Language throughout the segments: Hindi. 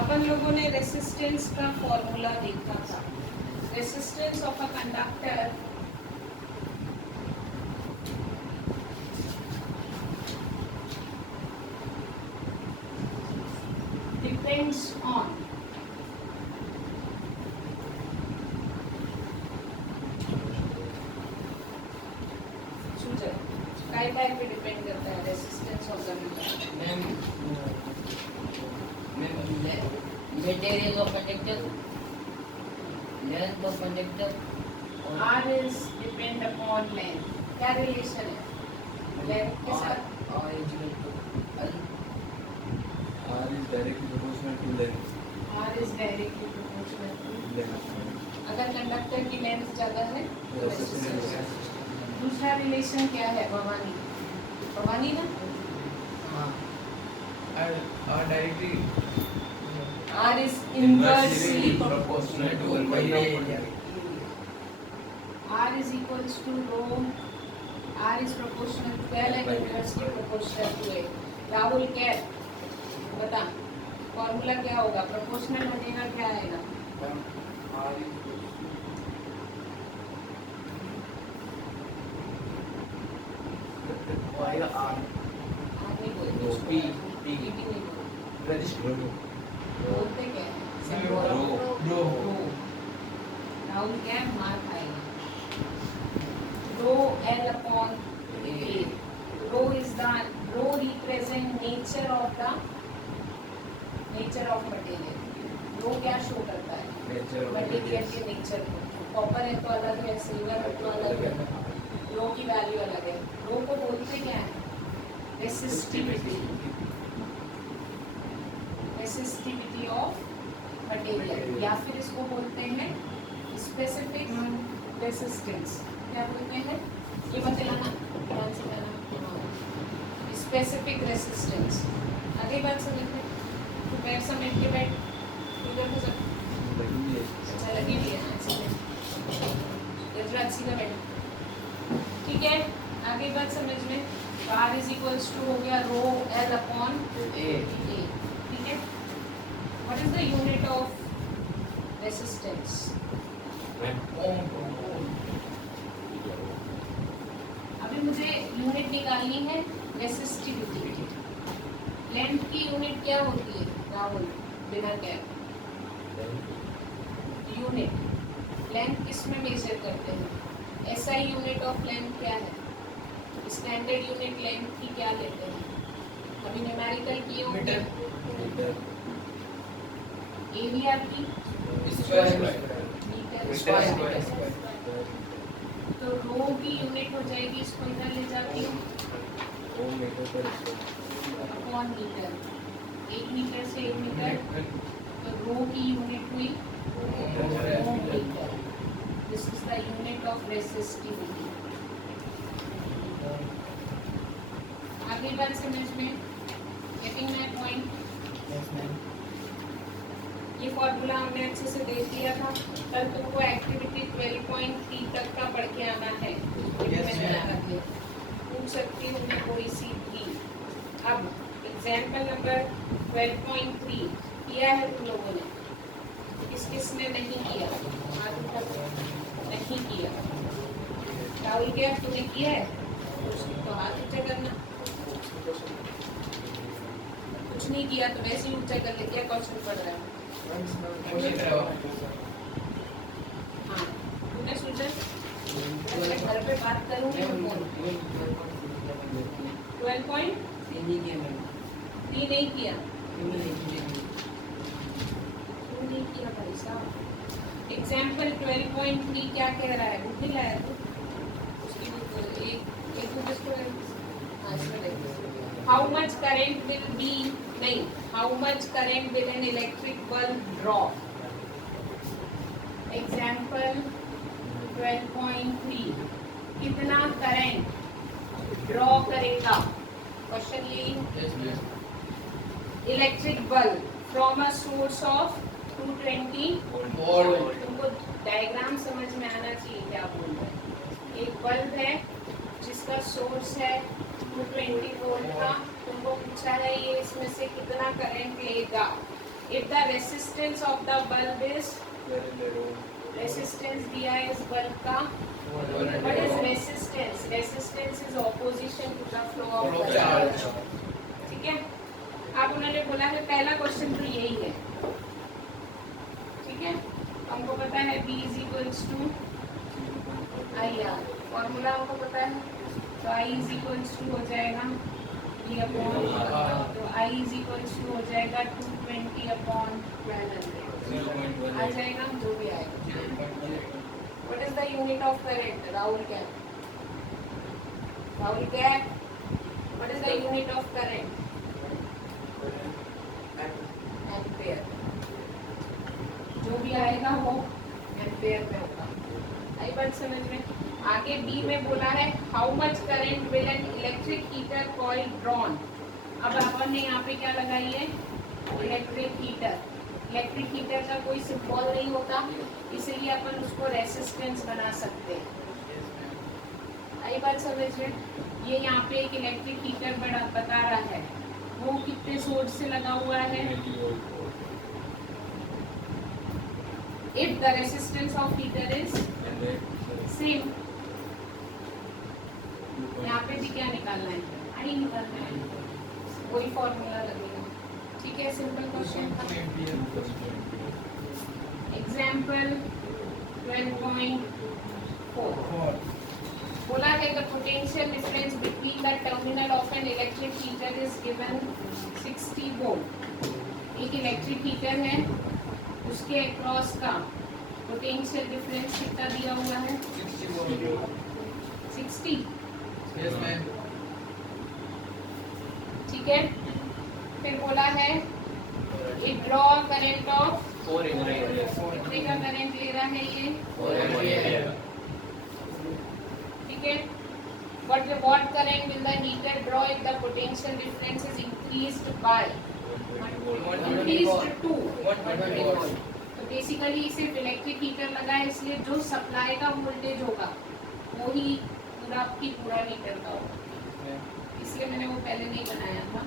अपन लोगों ने रेसिस्टेंस का फॉर्मूला देखा था। Resistance of a conductor depends on काय पे डिपेंड करता है resistance of the Material of conductor, length of conductor, R is depend upon length. क्या रिलेशन है लेंथ के साथ? R is equal to L. R is directly proportional to length. R is directly proportional to Length. अगर कंडक्टर की लेंथ ज्यादा है तो Resistance. resistance। दूसरा रिलेशन क्या है? भवानी भवानी ना R directly R is inversely proportional to L by area. R is equals to rho, R is proportional to L and inversely proportional to A। Rahul क्या बता फॉर्मूला क्या होगा? प्रोपोर्शनल बनेगा क्या आएगा? R is R नहीं बोलते Rho. उसको। P. P भी नहीं बोलते। register. बोलते क्या है? Rho. राहुल क्या है? मार खाएगा। Rho L upon A। Rho is the rho represent nature of material। Rho क्या शो करता है? Nature of मटेरियल के नेचर को। कॉपर है तो अलग है, सिल्वर है तो अलग है, रो की वैल्यू अलग है। रो को बोलते क्या है? रेसिस्टिविटी। रेसिस्टिविटी ऑफ मटेरियल या फिर इसको बोलते हैं स्पेसिफिक रेसिस्टेंस। क्या बोलते हैं ये बतलाना, ध्यान से कहना। Specific resistance. आगे बात समझते हैं। तो पैर समेट के बैठ इधर को सब अच्छा लगी भी है गुजरात सीधा बैठ। ठीक है आगे बात समझ में। R इज इक्वल्स टू हो गया रो L अपॉन A। ठीक है what is the unit of resistance? अभी मुझे यूनिट निकालनी है रेसिस्टिविटी। लेंथ की यूनिट क्या होती है राहुल? बिना क्या यूनिट लेंथ किस में मेजर करते हैं? SI यूनिट ऑफ लेंथ क्या है? स्टैंडर्ड यूनिट लेंथ की क्या लेते हैं? अभी न्यूमेरिकल किए होंगे। एरिया की मीटर स्क्वायर। तो रो की यूनिट हो जाएगी, इसको इधर ले जाती हूँ अपॉन मीटर। 1 मीटर से 1 मीटर तो रो की यूनिट हुई metre. This is the unit of resistivity. आगे बात समझ में गेटिंग माय पॉइंट? ये फॉर्मूला हमने अच्छे से देख लिया था। कल तुमको एक्टिविटी 12.3 तक का पढ़ के आना है। पूछ सकती हूँ मैं कोई सी भी। अब एग्जाम्पल नंबर 12.3 किया है तुम लोगों ने? किस किस ने नहीं किया? नहीं किया। राहुल क्या तूने किया है? तो हाथ ऊंचा करना। कुछ नहीं किया तो वैसे ही ऊंचा कर ले। क्या क्वेश्चन पढ़ रहा है? हाँ तूने सोचा मैं घर पे बात करूँगी तो फोन 12.3 नहीं किया। क्यों नहीं किया भाई साहब? एग्जाम्पल 12.3 क्या कह रहा है? बुक नहीं लाया तू? उसकी एक बुक इसको how much current will be नहीं how much current will an electric bulb draw? Example 12.3 कितना करंट ड्रॉ करेगा? क्वेश्चन यही electric bulb from a source of 220 volt. तुमको डायग्राम समझ में आना चाहिए क्या बोल रहे हैं। एक बल्ब है जिसका सोर्स है 220 वोल्ट का। तुमको पूछा है ये इसमें से कितना करंट लेगा? If the resistance of the bulb is, Then the rho. resistance दिया है इस bulb का, what is resistance? Resistance is opposition to the flow of current. ठीक है? अब उन्होंने बोला है पहला क्वेश्चन तो यही है, ठीक है? हमको पता है B is equals to IR, formula हमको पता है, तो I is equals to हो जाएगा D upon, तो I is equals to हो जाएगा 220 upon 1200, आ जाएगा जो भी आएगा. What is the unit of current? Rahul Gap. Rahul Gap. What is the unit of current? Ampere. जो भी आएगा वो एम्पेयर में होगा. आई बात समझ में? आगे बी में बोला है how much current will an electric heater coil drawn. अब अपन ने यहाँ पे क्या लगाई है? Electric heater. इलेक्ट्रिक हीटर का कोई सिंबल नहीं होता, इसीलिए अपन उसको रेसिस्टेंस बना सकते हैं. आई बात समझ में? ये यहाँ पे एक इलेक्ट्रिक हीटर बता रहा है, वो कितने सोर्स से लगा हुआ है. If the resistance of heater is same, यहाँ पे भी क्या निकालना है? आई निकालना है, वही फॉर्मूला लगेगा. ठीक है, सिंपल क्वेश्चन था. एग्जाम्पल 12.4 बोला है the potential difference between the terminal of an electric heater is given 60 volt. एक इलेक्ट्रिक हीटर है, उसके अक्रॉस का पोटेंशियल डिफरेंस कितना दिया हुआ है? 60. Yes, ma'am. ठीक है, फिर बोला है it draw करंट ऑफ, कितने का करंट ले रहा है ये? ठीक है, what current will the heater draw if the potential difference is increased by increased to 120 volt. तो बेसिकली सिर्फ इलेक्ट्रिक हीटर लगा है, इसलिए जो सप्लाई का वोल्टेज होगा वो ही पूरा हीटर का होगा, इसलिए मैंने वो पहले नहीं बनाया था.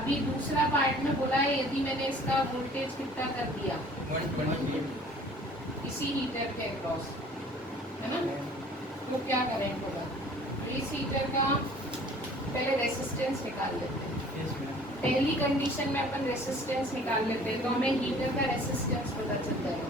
अभी दूसरा पार्ट में बोला है यदि मैंने इसका वोल्टेज कितना कर दिया 120 इसी हीटर के अक्रॉस, है ना, तो क्या करंट होगा. तो इस हीटर का पहले रेसिस्टेंस निकाल लेते हैं. पहली कंडीशन में अपन रेसिस्टेंस निकाल लेते हैं तो हमें हीटर का रेसिस्टेंस पता चलता है.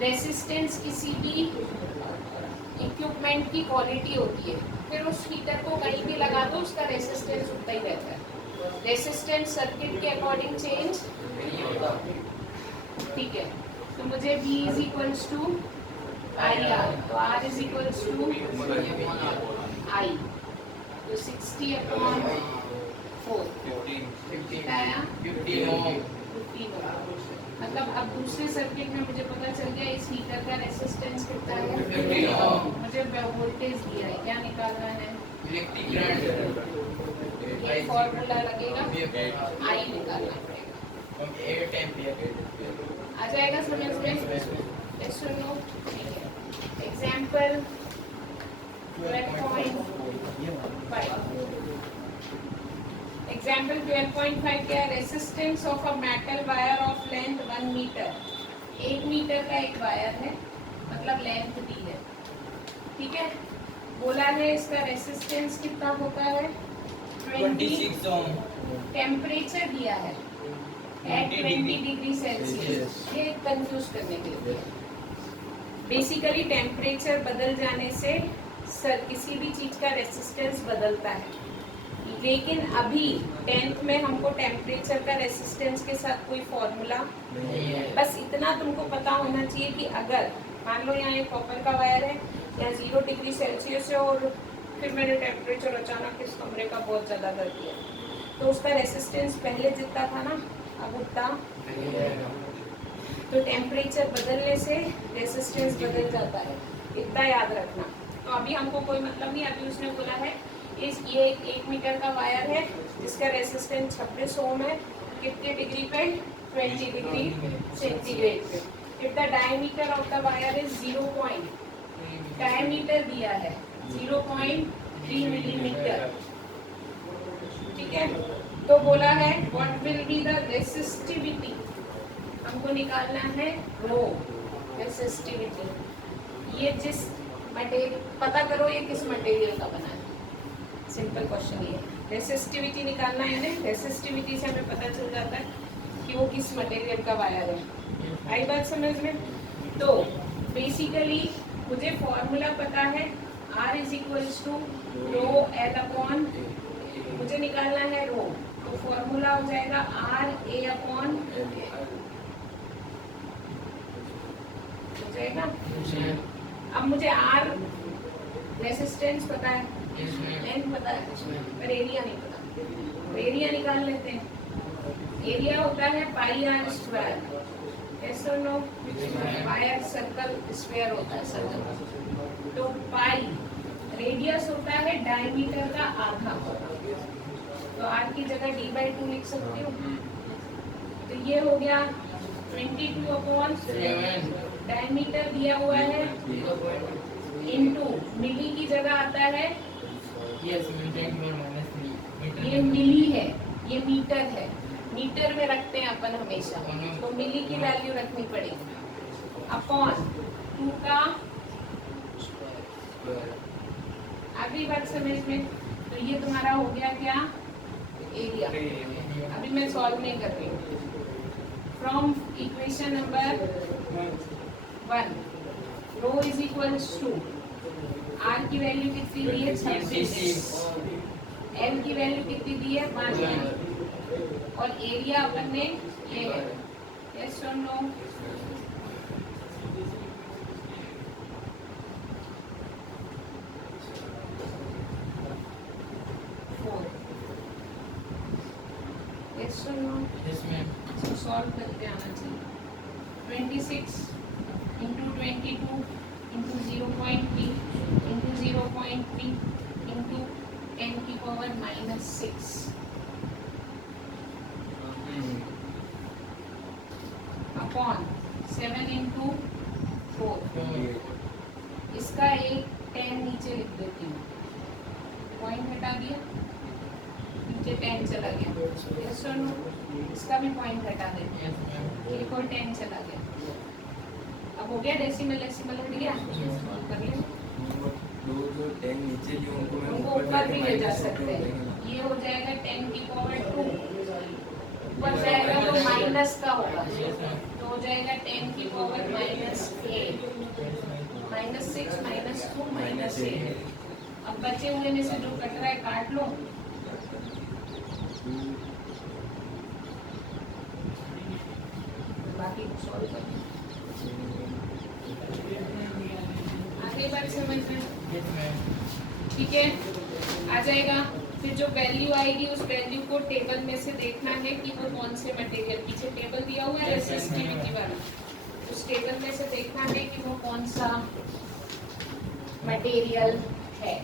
रेसिस्टेंस किसी भी इक्विपमेंट की क्वालिटी होती है, फिर उस हीटर को कहीं भी लगा दो उसका रेसिस्टेंस उतना ही रहता है. रेसिस्टेंस सर्किट के अकॉर्डिंग चेंज नहीं होता. ठीक है, तो मुझे V is equals to IR, तो R is equals to I, तो 60 अपॉन 4 15 ओम. मतलब अब दूसरे सर्किट में मुझे पता चल गया इस हीटर का रेसिस्टेंस कितना है 50 ओम. मुझे वोल्टेज दिया है, क्या निकालना है? Electric current. ये फॉर्मूला लगेगा, I निकालना पड़ेगा. 8 एम्पीयर आ जाएगा समझ में? Let's no. एग्जांपल 12.5. एग्जाम्पल 12.5 क्या है? Resistance of a metal wire of length 1 metre. 1 metre का एक वायर है, मतलब लेंथ दी है. ठीक है, बोला है इसका रेसिस्टेंस कितना होता है 26 ओम. टेम्परेचर दिया है एट 20 डिग्री सेल्सियस. ये कंफ्यूज करने के लिए. बेसिकली टेम्परेचर बदल जाने से किसी भी चीज का रेसिस्टेंस बदलता है, लेकिन अभी 10th में हमको टेम्परेचर का रेसिस्टेंस के साथ कोई फॉर्मूला नहीं है. बस इतना तुमको पता होना चाहिए कि अगर मान लो यहाँ एक कॉपर का वायर है, यहाँ 0 डिग्री सेल्सियस है और फिर मैंने टेम्परेचर अचानक इस कमरे का बहुत ज़्यादा कर दिया, तो उसका रेसिस्टेंस पहले जितना था ना अब उतना. तो टेम्परेचर बदलने से रेसिस्टेंस बदल जाता है, इतना याद रखना. तो अभी हमको कोई मतलब नहीं. अभी उसने बोला है ये 1 मीटर का वायर है जिसका रेसिस्टेंस 26 ओम है. कितने डिग्री पे? 20 डिग्री सेंटीग्रेड पे. If the diameter of the wire is 0. Diameter दिया है 0.3 मिलीमीटर. ठीक है, तो बोला है what will be the resistivity हमको निकालना है रो रेसिस्टिविटी। ये जिस मटेरियल, पता करो ये किस मटेरियल का बना है, सिंपल क्वेश्चन ये। रेसिस्टिविटी निकालना है ना, रेसिस्टिविटी से हमें पता चल जाता है कि वो किस मटेरियल का वायर है। आई बात समझ में? तो बेसिकली मुझे फॉर्मूला पता है, R is equals to rho L upon, मुझे निकालना है रो, तो फॉर्मूला हो जाएगा R A अपॉन हो जाएगा। अब मुझे R रेसिस्टेंस पता है, लेंथ पता है, पर एरिया नहीं पता। तो एरिया निकाल लेते हैं। एरिया होता है पाई आर स्क्वायर, ऐसा नो, पाई सर्कल स्क्वायर होता है सर्कल। तो पाई रेडियस होता है डायमीटर का आधा, तो आर की जगह d/2 लिख सकती हूँ। तो ये हो गया 22/7, डायमीटर दिया हुआ है, इनटू मिली की जगह आता है, ये मिली है, ये मीटर है, मीटर में रखते हैं अपन हमेशा, तो मिली की वैल्यू रखनी पड़ेगी, अपॉन 2 का। अभी बात समझ में? तो ये तुम्हारा हो गया क्या, एरिया। अभी मैं सॉल्व नहीं कर रही हूँ। From equation number 1, rho is equals to, R की वैल्यू कितनी दी है 26, एल की वैल्यू कितनी दी है 5, और एरिया अपन ने ये है, यस और नो? सॉल्व करके आना चाहिए। 26 इंटू 22 इंटू 0.3 इंटू 0.3 इंटू 10 की पावर -6 अपॉन 7 इंटू 4। इसका एक 10 नीचे लिख देती हूँ, पॉइंट हटा दिया, नीचे 10 चला गया, यस और नो? इसका भी पॉइंट हटा देते हैं, एक और 10 चला गया। अब हो गया डेसिमल, डेसिमल हट गया, सॉल्व कर लें। उनको ऊपर भी ले जा सकते हैं, ये हो जाएगा 10 की पावर 2, ऊपर जाएगा तो माइनस का होगा, तो हो जाएगा 10 की पावर -8, -6 -2 -8। अब बचे हुए में से जो कट रहा है काट लो, बाकी सॉल्व कर। आगे बात समझ में? ठीक है, आ जाएगा। फिर जो वैल्यू आएगी उस वैल्यू को टेबल में से देखना है कि वो कौन से मटेरियल, पीछे टेबल दिया हुआ है रेसिस्टिविटी वाला, उस टेबल में से देखना है कि वो कौन सा मटेरियल है।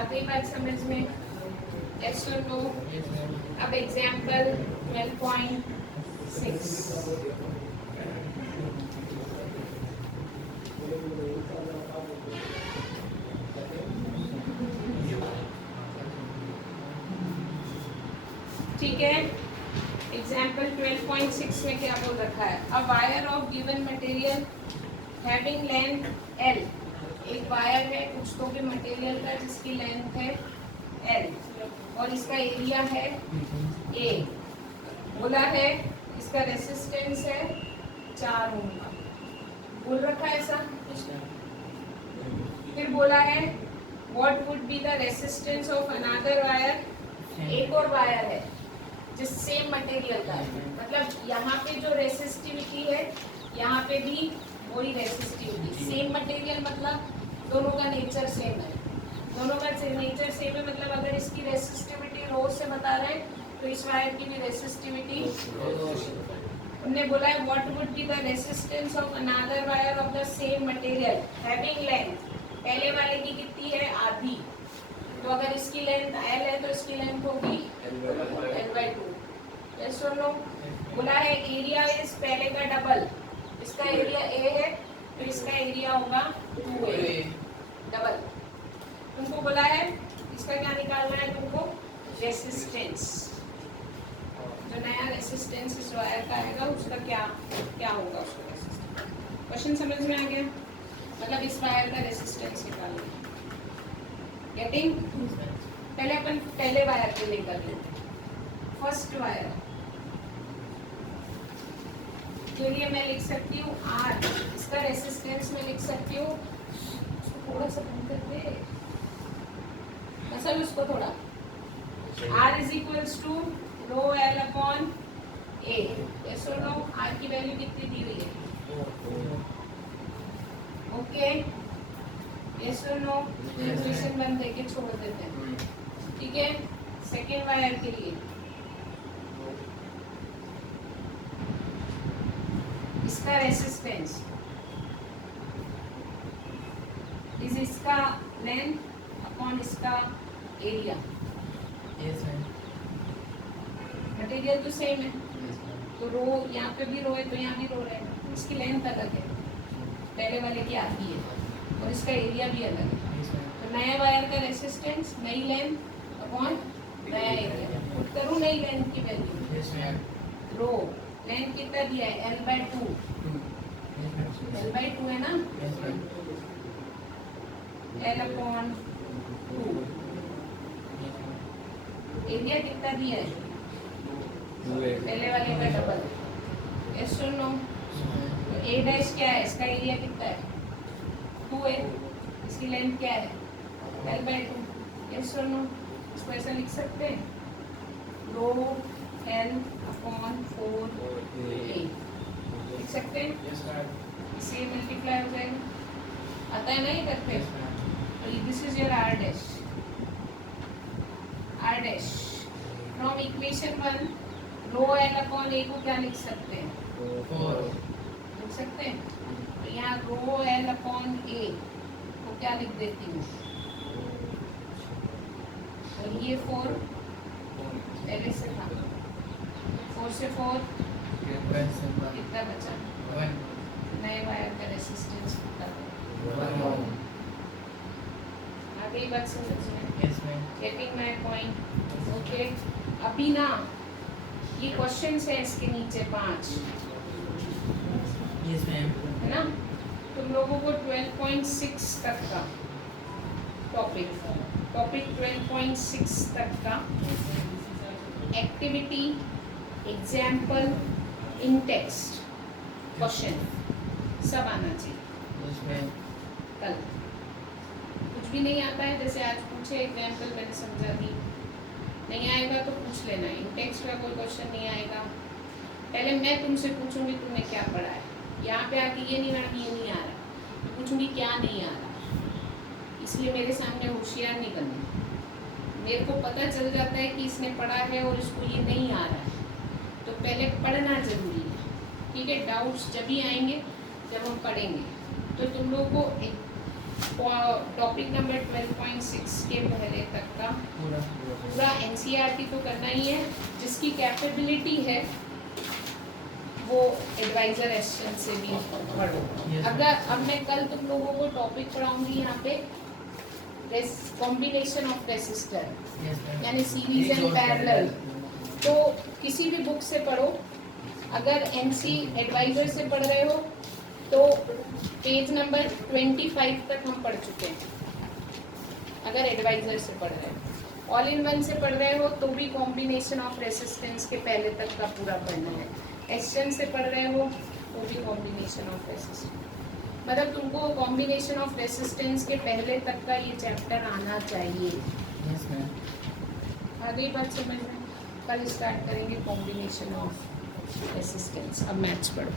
आगे बात समझ में? यस और नो? अब एग्जांपल 12.6, ठीक है। एग्जाम्पल 12.6 में क्या बोल रखा है, a wire of given material having length L, एक वायर है कुछ तो भी मटेरियल का जिसकी लेंथ है L और इसका एरिया है A, बोला है इसका रेसिस्टेंस है 4 ओम का, बोल रखा है ऐसा। फिर बोला है what would be the resistance of another wire, एक और वायर है जिस सेम मटेरियल का है, मतलब यहाँ पे जो रेसिस्टिविटी है यहाँ पे भी वही रेसिस्टिविटी, सेम मटेरियल मतलब दोनों का नेचर सेम है, दोनों का नेचर सेम है, मतलब अगर इसकी रेसिस्टिविटी रो से बता रहे हैं तो इस वायर की भी रेसिस्टिविटी। हमने बोला है what would be the resistance of another wire of the same material having length, पहले वाले की कितनी है आधी, तो अगर इसकी लेंथ L है तो इसकी लेंथ होगी L/2, यस और नो? बोला है एरिया इज पहले का डबल, इसका एरिया A है तो इसका एरिया होगा 2A डबल। तुमको बोला है इसका क्या निकालना है तुमको, रेसिस्टेंस, जो नया रेसिस्टेंस रेजिस्टेंस इस वायर का आएगा उसका क्या क्या होगा उसका रेजिस्टेंस। क्वेश्चन समझ में आ गया? मतलब इस वायर का रेजिस्टेंस निकालना। गेटिंग? पहले अपन पहले वायर पे लेकर लेते हैं। फर्स्ट वायर के लिए मैं लिख सकती हूँ आर, इसका रेजिस्टेंस मैं लिख सकती हूँ, थोड़ा सा बंद कर दे मसल उसको थोड़ा। R is equals to rho L upon A. Yes और नो? आर की वैल्यू कितनी दी हुई है? ओके, यस और नो? इक्वेशन 1 देके छोड़ देते हैं, ठीक है। सेकेंड वायर के लिए इसका रेसिस्टेंस इज इसका लेंथ अपॉन इसका एरिया। Yes, ma'am. मटेरियल तो सेम है, तो रो यहाँ पे भी रो है तो यहाँ भी रो रहेगा। इसकी लेंथ अलग है, पहले वाले की आधी है, और इसका एरिया भी अलग है। Yes, ma'am. तो नया वायर का रेसिस्टेंस नई लेंथ अपॉन नया एरिया। पुट करूँ नई लेंथ की वैल्यू। Yes, ma'am. रो लेंथ कितना दिया है? L/2। Yes, ma'am. L/2 है ना? Yes, ma'am. L/2। एरिया कितना दिया है? पहले वाले का डबल। यस और नो? तो ए डैश क्या है? इसका एरिया कितना है? 2 है। इसकी लेंथ क्या है? L/2। यस और नो? इसको ऐसा लिख सकते हैं, रो L अपॉन 4A लिख सकते हैं। Yes, ma'am. इससे मल्टीप्लाई हो जाएगा, आता है ना इधर पे? Yes, ma'am. This is your R dash. R dash from equation 1 rho L upon A को क्या लिख सकते हैं? 4. लिख सकते हैं। तो यहाँ रो एल अपॉन ए को क्या लिख देती हूँ? और ये 4 पहले से था, 4 से 4 कितना बचा? 1. नए वायर का रेसिस्टेंस कितना? 1. आगे बात समझ में? Yes, ma'am. Getting my point? Okay. अभी ना ये क्वेश्चंस है इसके नीचे 5, Yes, ma'am. है ना? तुम लोगों को 12.6 तक का टॉपिक 12.6 तक का activity example in text question सब आना चाहिए। Yes, ma'am. कल कुछ भी नहीं आता है, जैसे आज पूछे एग्जाम्पल मैंने समझा दी, नहीं आएगा तो पूछ लेना। इन टेक्स्ट का कोई क्वेश्चन नहीं आएगा, पहले मैं तुमसे पूछूंगी तुमने क्या पढ़ा है। यहाँ पे आके ये नहीं मैडम ये नहीं आ रहा, मैं पूछूंगी क्या नहीं आ रहा। इसलिए मेरे सामने होशियार नहीं बनना। मेरे को पता चल जाता है कि इसने पढ़ा है और इसको ये नहीं आ रहा है, तो पहले पढ़ना जरूरी है, ठीक है। डाउट्स जब भी आएंगे जब हम पढ़ेंगे। तो तुम लोगों को टॉपिक नंबर 12.6 के पहले तक का पूरा NCERT तो करना ही है। जिसकी कैपेबिलिटी है वो एडवाइजर एसेशन से भी पढ़ो। Yes. अगर अब मैं कल तुम लोगों को टॉपिक पढ़ाऊंगी यहाँ पे combination of resistor, Yes, ma'am. यानी सीरीज एंड पैरेलल। तो किसी भी बुक से पढ़ो, अगर NC एडवाइजर से पढ़ रहे हो तो पेज नंबर 25 तक हम पढ़ चुके हैं। अगर एडवाइजर से पढ़ रहे हो, ऑल इन वन से पढ़ रहे हो तो भी कॉम्बिनेशन ऑफ रेसिस्टेंस के पहले तक का पूरा पढ़ना है। एसएन से पढ़ रहे हो तो भी कॉम्बिनेशन ऑफ रेसिस्टेंस, मतलब तुमको कॉम्बिनेशन ऑफ रेसिस्टेंस के पहले तक का ये चैप्टर आना चाहिए। Yes, ma'am. आगे बात समझ में? कल स्टार्ट करेंगे कॉम्बिनेशन ऑफ रेसिस्टेंस। अब मैथ्स पढ़ो।